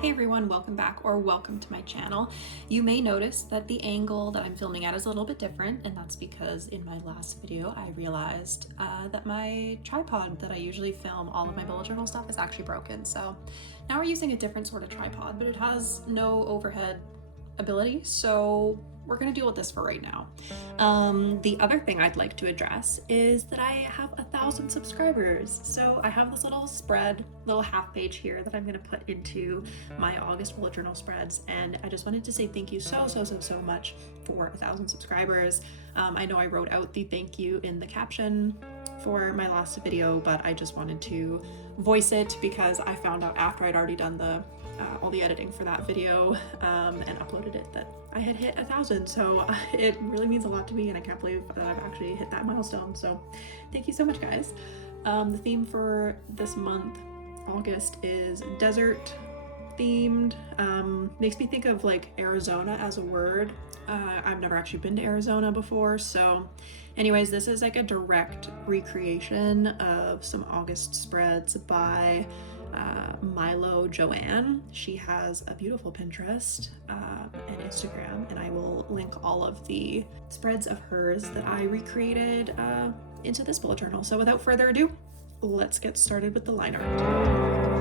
Hey everyone, welcome back or welcome to my channel. You may notice that the angle that I'm filming at is a little bit different, and that's because in my last video I realized that my tripod that I usually film all of my bullet journal stuff is actually broken. So now we're using a different sort of tripod, but it has no overhead ability, so we're gonna deal with this for right now. The other thing I'd like to address is that I have 1,000 subscribers. So I have this little spread, little half page here that I'm gonna put into my August bullet journal spreads, and I just wanted to say thank you so much for 1,000 subscribers. I know I wrote out the thank you in the caption for my last video, but I just wanted to voice it because I found out after I'd already done all the editing for that video and uploaded it that I had hit 1,000. So it really means a lot to me, and I can't believe that I've actually hit that milestone. So thank you so much, guys. The theme for this month, August, is desert themed. Makes me think of like Arizona as a word. I've never actually been to Arizona before, so anyways, this is like a direct recreation of some August spreads by Milo Joanne. She has a beautiful Pinterest and Instagram, and I will link all of the spreads of hers that I recreated into this bullet journal. So without further ado, let's get started with the line art.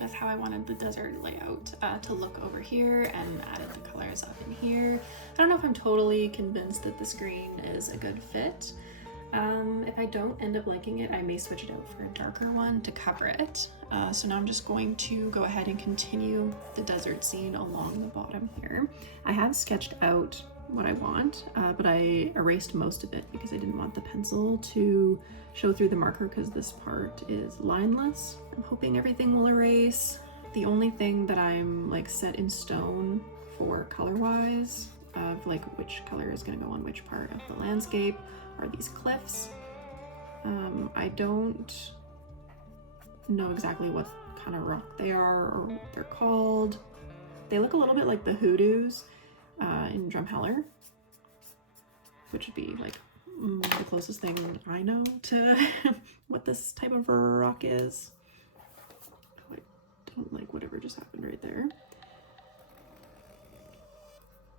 With how I wanted the desert layout to look over here, and added the colors up in here. I don't know if I'm totally convinced that this green is a good fit. If I don't end up liking it, I may switch it out for a darker one to cover it. So now I'm just going to go ahead and continue the desert scene along the bottom here. I have sketched out what I want, but I erased most of it because I didn't want the pencil to show through the marker because this part is lineless. I'm hoping everything will erase. The only thing that I'm like set in stone for color-wise of like which color is gonna go on which part of the landscape are these cliffs. I don't know exactly what kind of rock they are or what they're called. They look a little bit like the hoodoos in Drumheller, which would be like the closest thing I know to what this type of rock is. Oh, I don't like whatever just happened right there.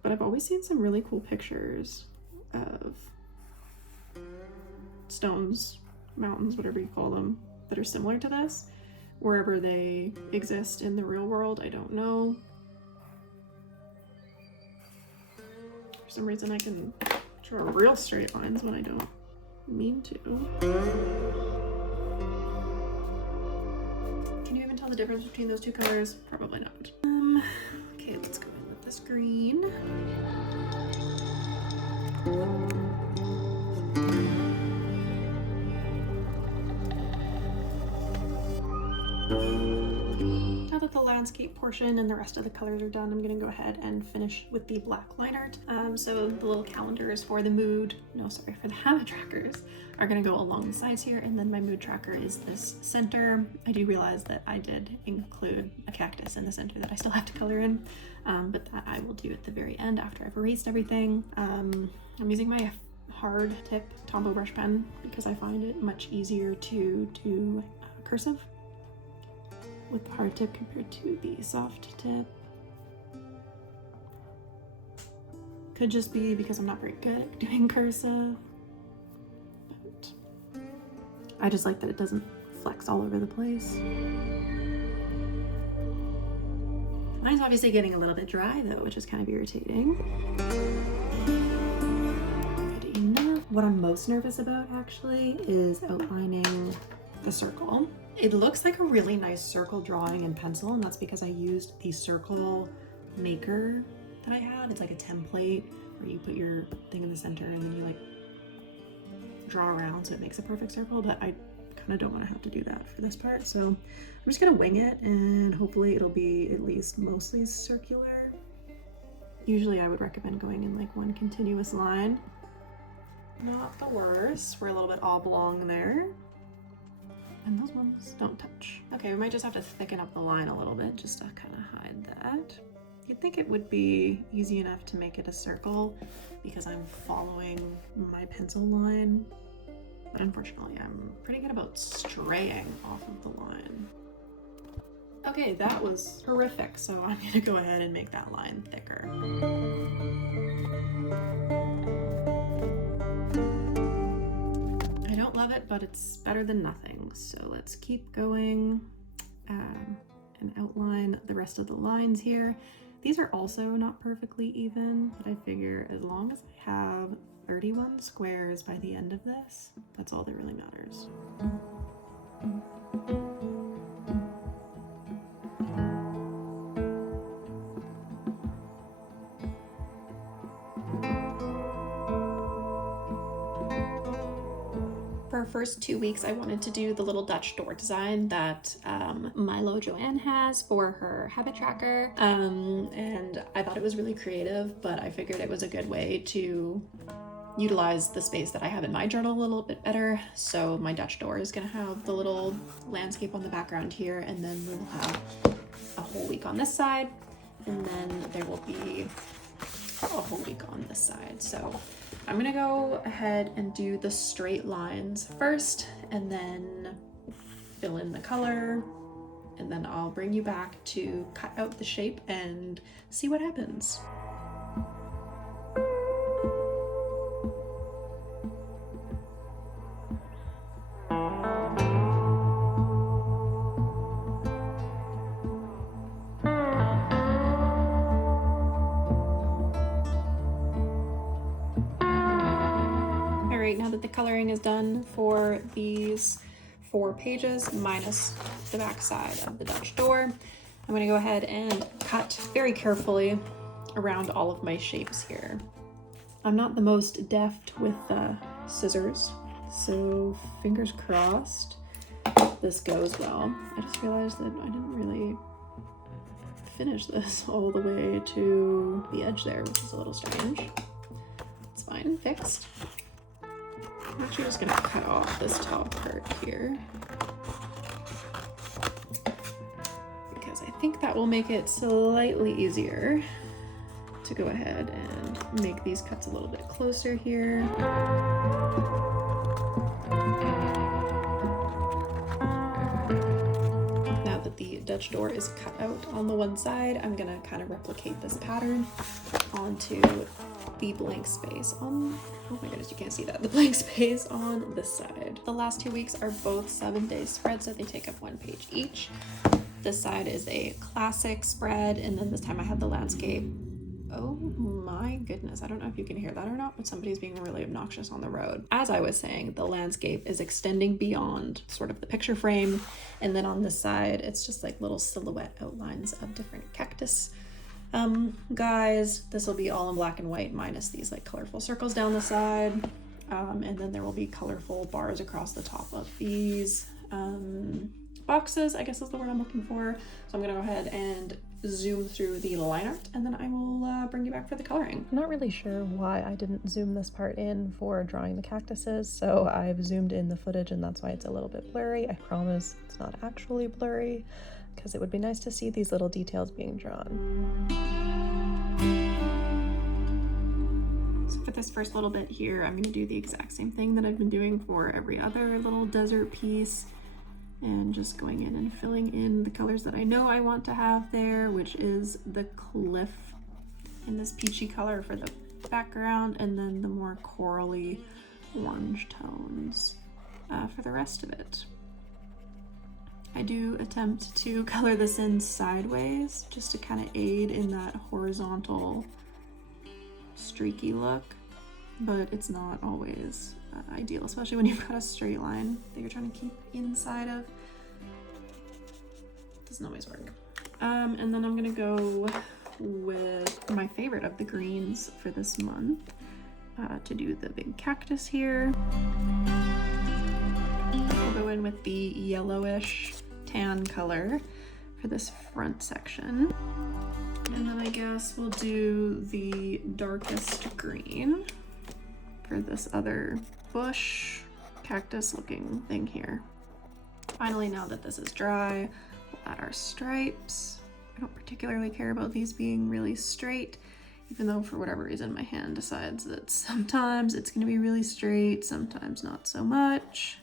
But I've always seen some really cool pictures of stones, mountains, whatever you call them, that are similar to this. Wherever they exist in the real world, I don't know. For some reason I can draw real straight lines when I don't mean to. Can you even tell the difference between those two colors? Probably not. Okay, let's go in with this green. Now that the landscape portion and the rest of the colors are done, I'm gonna go ahead and finish with the black line art. So the little calendars for the for the habit trackers are gonna go along the sides here, and then my mood tracker is this center. I do realize that I did include a cactus in the center that I still have to color in, but that I will do at the very end after I've erased everything. I'm using my hard tip Tombow brush pen because I find it much easier to do cursive with the hard tip compared to the soft tip. Could just be because I'm not very good at doing cursive, but I just like that it doesn't flex all over the place. Mine's obviously getting a little bit dry though, which is kind of irritating. Good enough. What I'm most nervous about actually is outlining the circle. It looks like a really nice circle drawing in pencil, and that's because I used the circle maker that I had. It's like a template where you put your thing in the center and then you like draw around so it makes a perfect circle, but I kind of don't want to have to do that for this part. So I'm just gonna wing it and hopefully it'll be at least mostly circular. Usually I would recommend going in like one continuous line. Not the worst. We're a little bit oblong there. And those ones don't touch. Okay, we might just have to thicken up the line a little bit just to kind of hide that. You'd think it would be easy enough to make it a circle because I'm following my pencil line, but unfortunately I'm pretty good about straying off of the line. Okay, that was horrific, so I'm gonna go ahead and make that line thicker. I don't love it, but it's better than nothing, so let's keep going and outline the rest of the lines here. These are also not perfectly even, but I figure as long as I have 31 squares by the end of this, that's all that really matters. For our first 2 weeks, I wanted to do the little Dutch door design that Milo Joanne has for her habit tracker. And I thought it was really creative, but I figured it was a good way to utilize the space that I have in my journal a little bit better. So my Dutch door is gonna have the little landscape on the background here, and then we'll have a whole week on this side, and then there will be a whole week on this side. So I'm gonna go ahead and do the straight lines first and then fill in the color, and then I'll bring you back to cut out the shape and see what happens. Now that the coloring is done for these 4 pages minus the back side of the Dutch door, I'm going to go ahead and cut very carefully around all of my shapes here. I'm not the most deft with scissors, so fingers crossed this goes well. I just realized that I didn't really finish this all the way to the edge there, which is a little strange. It's fine, fixed. I'm actually just gonna cut off this top part here because I think that will make it slightly easier to go ahead and make these cuts a little bit closer here. Now that the Dutch door is cut out on the one side, I'm gonna kind of replicate this pattern onto the blank space on, oh my goodness, you can't see that, the blank space on this side. The last 2 weeks are both 7-day spreads, so they take up 1 page each. This side is a classic spread, and then this time I had the landscape. Oh my goodness, I don't know if you can hear that or not, but somebody's being really obnoxious on the road. As I was saying, the landscape is extending beyond sort of the picture frame, and then on this side, it's just like little silhouette outlines of different cactus guys. This will be all in black and white minus these like colorful circles down the side, and then there will be colorful bars across the top of these boxes, I guess is the word I'm looking for. So I'm gonna go ahead and zoom through the line art, and then I will bring you back for the coloring. I'm not really sure why I didn't zoom this part in for drawing the cactuses, so I've zoomed in the footage and that's why it's a little bit blurry. I promise it's not actually blurry, because it would be nice to see these little details being drawn. So for this first little bit here, I'm going to do the exact same thing that I've been doing for every other little desert piece, and just going in and filling in the colors that I know I want to have there, which is the cliff in this peachy color for the background, and then the more corally orange tones for the rest of it. I do attempt to color this in sideways just to kind of aid in that horizontal streaky look. but it's not always ideal, especially when you've got a straight line that you're trying to keep inside of. Doesn't always work. And then I'm gonna go with my favorite of the greens for this month to do the big cactus here. We'll go in with the yellowish tan color for this front section. And then I guess we'll do the darkest green for this other bush cactus looking thing here. Finally, now that this is dry, we'll add our stripes. I don't particularly care about these being really straight, even though for whatever reason my hand decides that sometimes it's going to be really straight, sometimes not so much.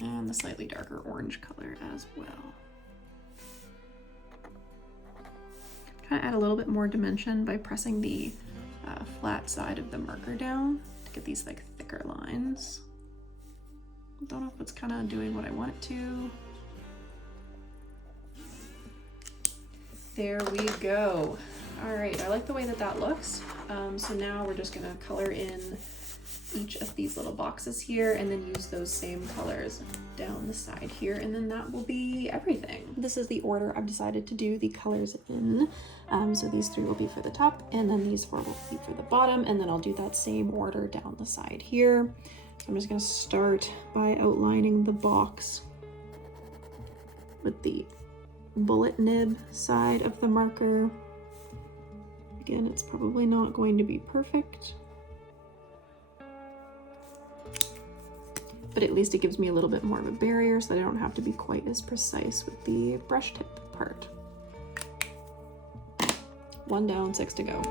And the slightly darker orange color as well. Kind of add a little bit more dimension by pressing the flat side of the marker down to get these like thicker lines. Don't know if it's kind of doing what I want it to. There we go. All right, I like the way that that looks. So now we're just gonna color in each of these little boxes here and then use those same colors down the side here, and then that will be everything. This is the order I've decided to do the colors in. So these 3 will be for the top, and then these 4 will be for the bottom, and then I'll do that same order down the side here. So I'm just gonna start by outlining the box with the bullet nib side of the marker. Again, it's probably not going to be perfect, but at least it gives me a little bit more of a barrier so that I don't have to be quite as precise with the brush tip part. 1 down, 6 to go.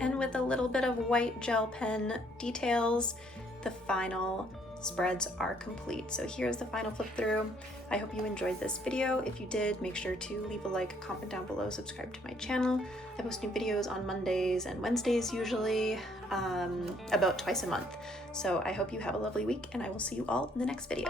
And with a little bit of white gel pen details, the final spreads are complete. So here's the final flip through. I hope you enjoyed this video. If you did, make sure to leave a like, comment down below, subscribe to my channel. I post new videos on Mondays and Wednesdays usually, about twice a month. So I hope you have a lovely week, and I will see you all in the next video.